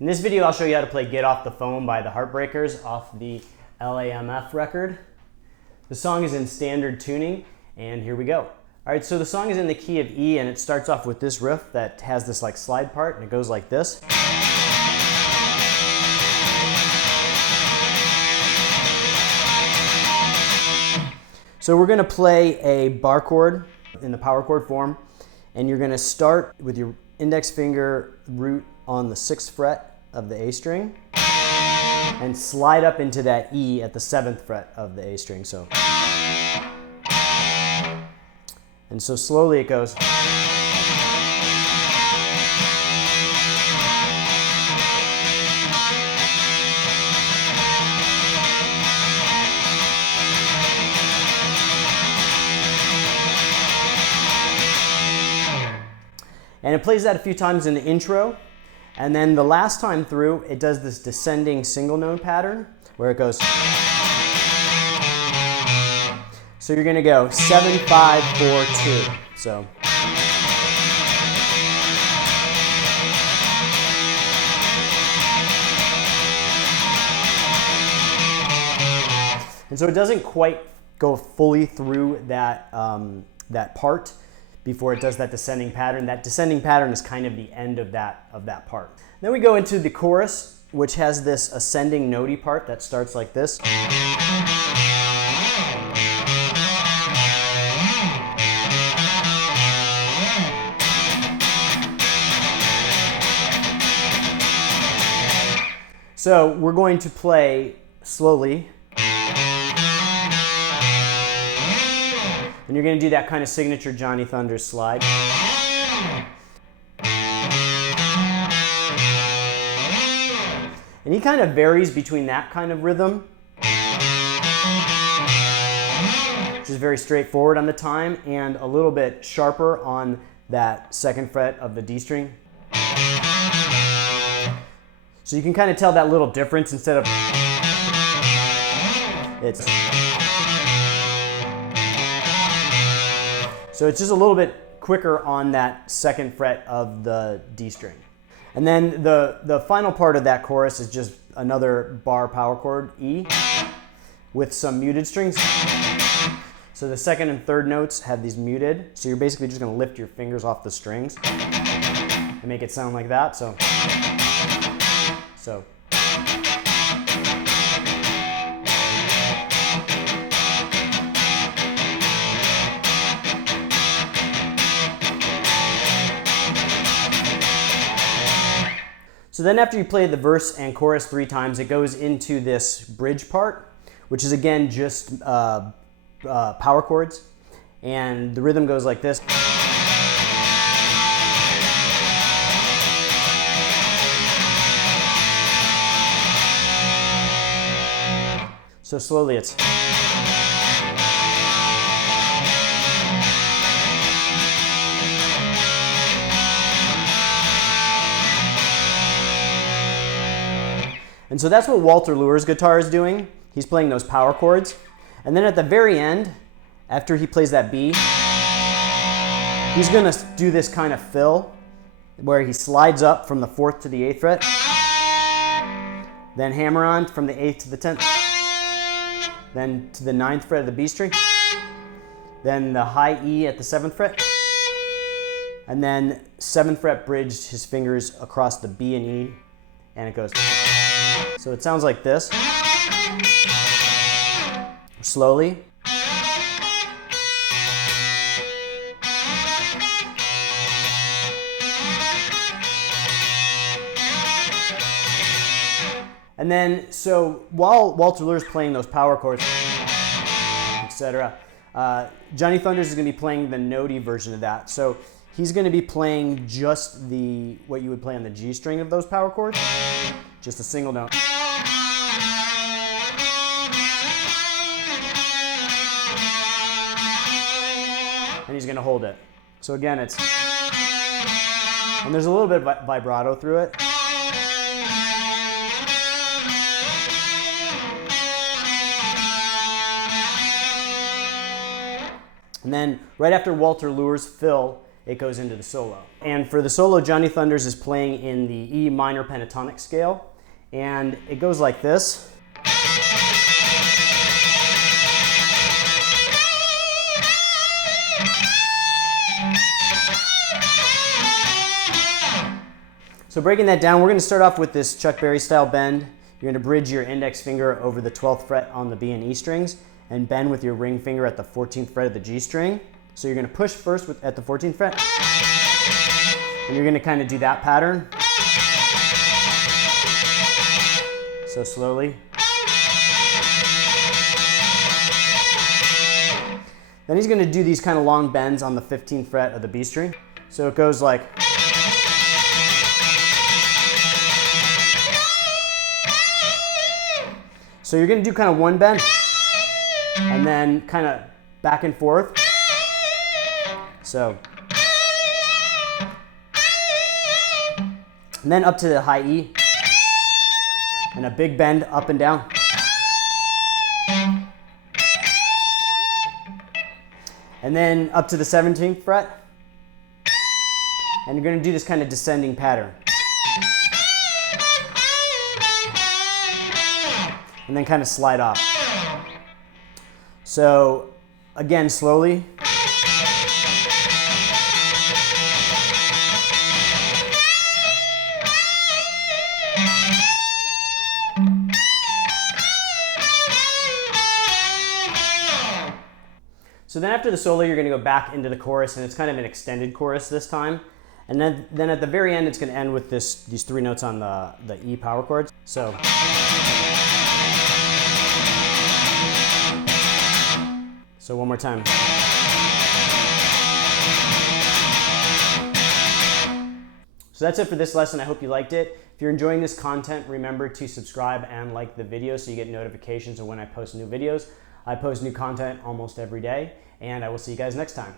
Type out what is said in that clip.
In this video, I'll show you how to play Get Off the Phone by the Heartbreakers off the LAMF record. The song is in standard tuning, and here we go. All right, so the song is in the key of E, and it starts off with this riff that has this like slide part, and it goes like this. So we're gonna play a bar chord in the power chord form, and you're gonna start with your index finger root on the 6th fret of the A string and slide up into that E at the 7th fret of the A string. So, and so slowly it goes. And it plays that a few times in the intro, and then the last time through, it does this descending single note pattern where it goes. So you're gonna go 7, 5, 4, 2. So. And so it doesn't quite go fully through that, that part before it does that descending pattern. That descending pattern is kind of the end of that part. Then we go into the chorus, which has this ascending notey part that starts like this. So we're going to play slowly. And you're going to do that kind of signature Johnny Thunders slide. And he kind of varies between that kind of rhythm, which is very straightforward on the time, and a little bit sharper on that 2nd fret of the D string. So you can kind of tell that little difference. Instead of so it's just a little bit quicker on that 2nd fret of the D string. And then the final part of that chorus is just another bar power chord, E, with some muted strings. So the 2nd and 3rd notes have these muted. So you're basically just gonna lift your fingers off the strings and make it sound like that. So. So then after you play the verse and chorus 3 times, it goes into this bridge part, which is again just power chords. And the rhythm goes like this. So slowly it's. And so that's what Walter Lure's guitar is doing. He's playing those power chords. And then at the very end, after he plays that B, he's gonna do this kind of fill where he slides up from the 4th to the 8th fret, then hammer on from the 8th to the 10th, then to the 9th fret of the B string, then the high E at the 7th fret, and then 7th fret bridged his fingers across the B and E, and it goes. So it sounds like this. Slowly. And then, so while Walter Lure's playing those power chords, etc., Johnny Thunders is going to be playing the notey version of that. So he's going to be playing just what you would play on the G string of those power chords, just a single note. And he's going to hold it. So again, and there's a little bit of vibrato through it. And then right after Walter Lure's fill, it goes into the solo. And for the solo, Johnny Thunders is playing in the E minor pentatonic scale, and it goes like this. So breaking that down, we're going to start off with this Chuck Berry style bend. You're going to bridge your index finger over the 12th fret on the B and E strings and bend with your ring finger at the 14th fret of the G string. So you're going to push first at the 14th fret, and you're going to kind of do that pattern. So slowly. Then he's going to do these kind of long bends on the 15th fret of the B string. So it goes like... So you're going to do kind of one bend, and then kind of back and forth. So, and then up to the high E, and a big bend up and down. And then up to the 17th fret, and you're going to do this kind of descending pattern. And then kind of slide off. So again, slowly. So then after the solo, you're going to go back into the chorus, and it's kind of an extended chorus this time. And then at the very end, it's going to end with these three notes on the E power chords. So. So one more time. So that's it for this lesson. I hope you liked it. If you're enjoying this content, remember to subscribe and like the video so you get notifications of when I post new videos. I post new content almost every day, and I will see you guys next time.